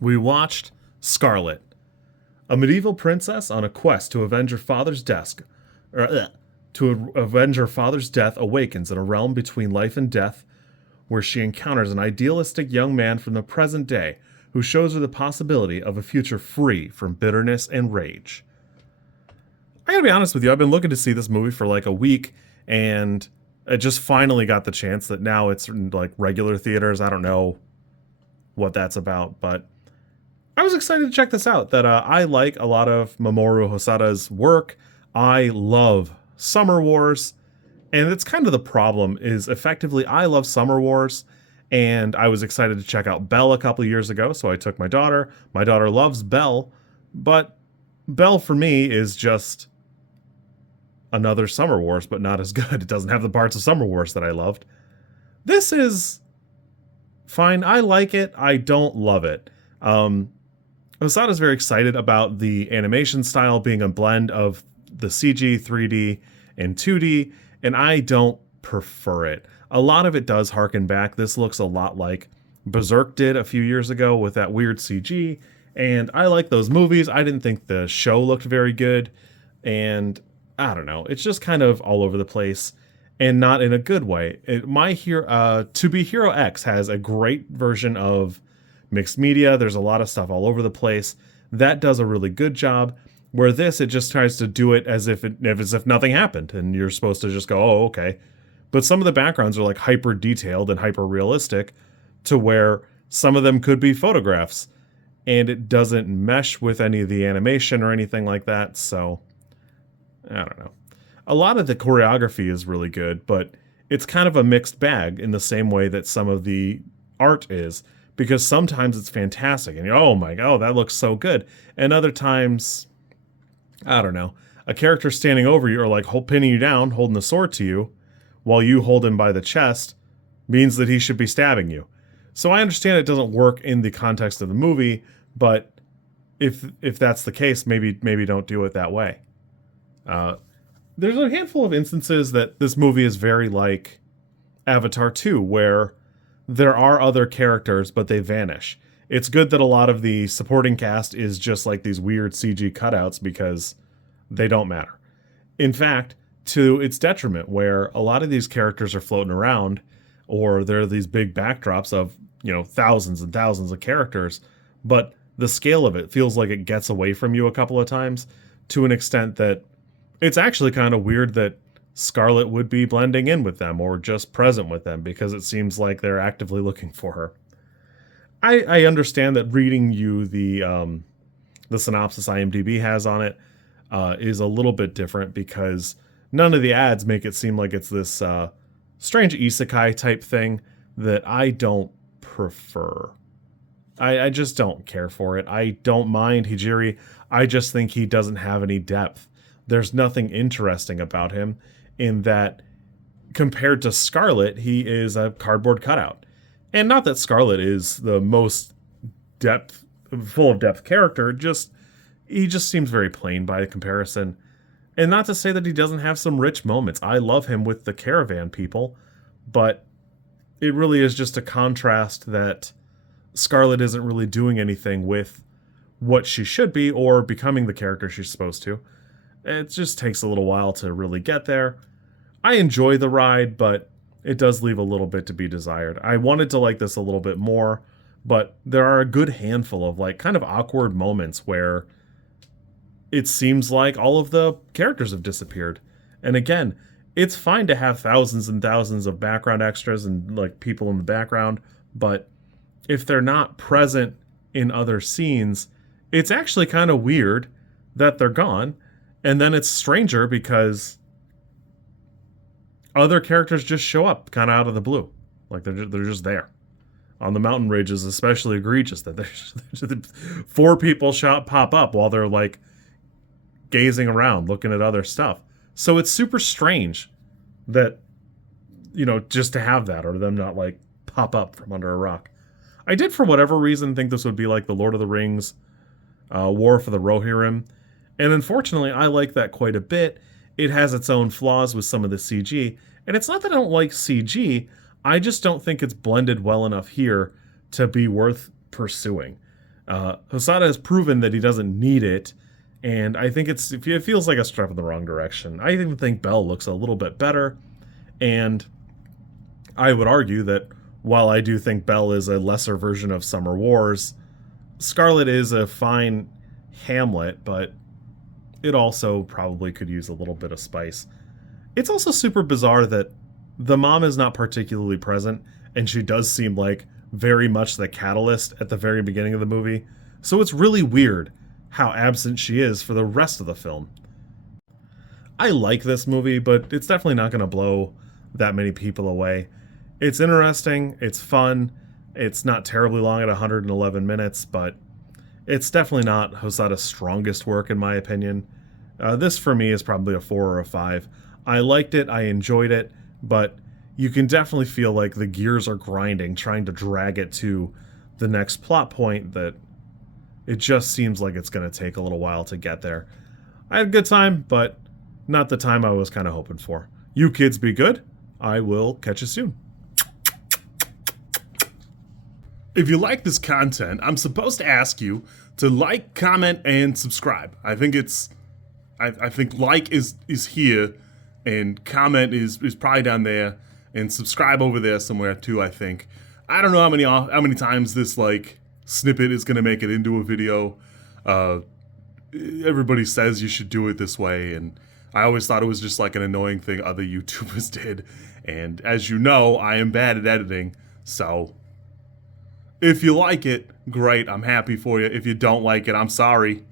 We watched Scarlet, a medieval princess on a quest to avenge her father's death. To avenge her father's death awakens in a realm between life and death, where she encounters an idealistic young man from the present day who shows her the possibility of a future free from bitterness and rage. I gotta be honest with you, I've been looking to see this movie for like a week, and I just finally got the chance that now it's in like regular theaters. I don't know what that's about, but I was excited to check this out. That I like a lot of Mamoru Hosoda's work. I love Summer Wars, and it's kind of the problem is effectively I love Summer Wars, and I was excited to check out Belle a couple years ago, so I took my daughter. My daughter loves Belle, but Belle for me is just another Summer Wars, but not as good. It doesn't have the parts of Summer Wars that I loved. This is fine. I like it. I don't love it. Osada's very excited about the animation style being a blend of the CG, 3D, and 2D, and I don't prefer it. A lot of it does harken back. This looks a lot like Berserk did a few years ago with that weird CG, and I like those movies. I didn't think the show looked very good, and I don't know. It's just kind of all over the place, and not in a good way. To Be Hero X has a great version of mixed media. There's a lot of stuff all over the place. That does a really good job. Where this, it just tries to do it as if nothing happened, and you're supposed to just go, oh, okay. But some of the backgrounds are like hyper detailed and hyper realistic, to where some of them could be photographs, and it doesn't mesh with any of the animation or anything like that. So I don't know. A lot of the choreography is really good, but it's kind of a mixed bag in the same way that some of the art is, because sometimes it's fantastic and you're, oh my god, that looks so good, and other times, I don't know, a character standing over you or like pinning you down, holding the sword to you, while you hold him by the chest, means that he should be stabbing you. So I understand it doesn't work in the context of the movie, but if that's the case, maybe don't do it that way. There's a handful of instances that this movie is very like Avatar 2, where there are other characters, but they vanish. It's good that a lot of the supporting cast is just like these weird CG cutouts because they don't matter. In fact, to its detriment, where a lot of these characters are floating around, or there are these big backdrops of, thousands and thousands of characters, but the scale of it feels like it gets away from you a couple of times, to an extent that it's actually kind of weird that Scarlet would be blending in with them or just present with them, because it seems like they're actively looking for her. I understand that reading you the synopsis IMDb has on it is a little bit different, because none of the ads make it seem like it's this strange isekai type thing that I don't prefer. I just don't care for it. I don't mind Hijiri. I just think he doesn't have any depth. There's nothing interesting about him, in that compared to Scarlet, he is a cardboard cutout. And not that Scarlet is the most full of depth character, he just seems very plain by comparison. And not to say that he doesn't have some rich moments. I love him with the caravan people, but it really is just a contrast that Scarlet isn't really doing anything with what she should be or becoming the character she's supposed to. It just takes a little while to really get there. I enjoy the ride, but it does leave a little bit to be desired. I wanted to like this a little bit more, but there are a good handful of like kind of awkward moments where it seems like all of the characters have disappeared. And again, it's fine to have thousands and thousands of background extras and like people in the background, but if they're not present in other scenes, it's actually kind of weird that they're gone. And then it's stranger because other characters just show up kind of out of the blue. Like they're just there. On the mountain ridge is especially egregious that there's 4 people pop up while they're like gazing around, looking at other stuff. So it's super strange that, just to have that, or them not like pop up from under a rock. I did, for whatever reason, think this would be like the Lord of the Rings War for the Rohirrim. And unfortunately, I like that quite a bit. It has its own flaws with some of the CG. And it's not that I don't like CG, I just don't think it's blended well enough here to be worth pursuing. Hosoda has proven that he doesn't need it, and I think it feels like a step in the wrong direction. I even think Belle looks a little bit better, and I would argue that while I do think Belle is a lesser version of Summer Wars, Scarlet is a fine Hamlet, but it also probably could use a little bit of spice. It's also super bizarre that the mom is not particularly present, and she does seem like very much the catalyst at the very beginning of the movie, so it's really weird how absent she is for the rest of the film. I like this movie, but it's definitely not going to blow that many people away. It's interesting, it's fun, it's not terribly long at 111 minutes, but it's definitely not Hosoda's strongest work in my opinion. This for me is probably a 4 or a 5. I liked it, I enjoyed it, but you can definitely feel like the gears are grinding, trying to drag it to the next plot point that it just seems like it's going to take a little while to get there. I had a good time, but not the time I was kind of hoping for. You kids be good. I will catch you soon. If you like this content, I'm supposed to ask you to like, comment, and subscribe. I think like is here, and comment is probably down there, and subscribe over there somewhere too. I think. I don't know how many times this like snippet is gonna make it into a video. Everybody says you should do it this way, and I always thought it was just like an annoying thing other YouTubers did. And as you know, I am bad at editing, so if you like it, great, I'm happy for you. If you don't like it, I'm sorry.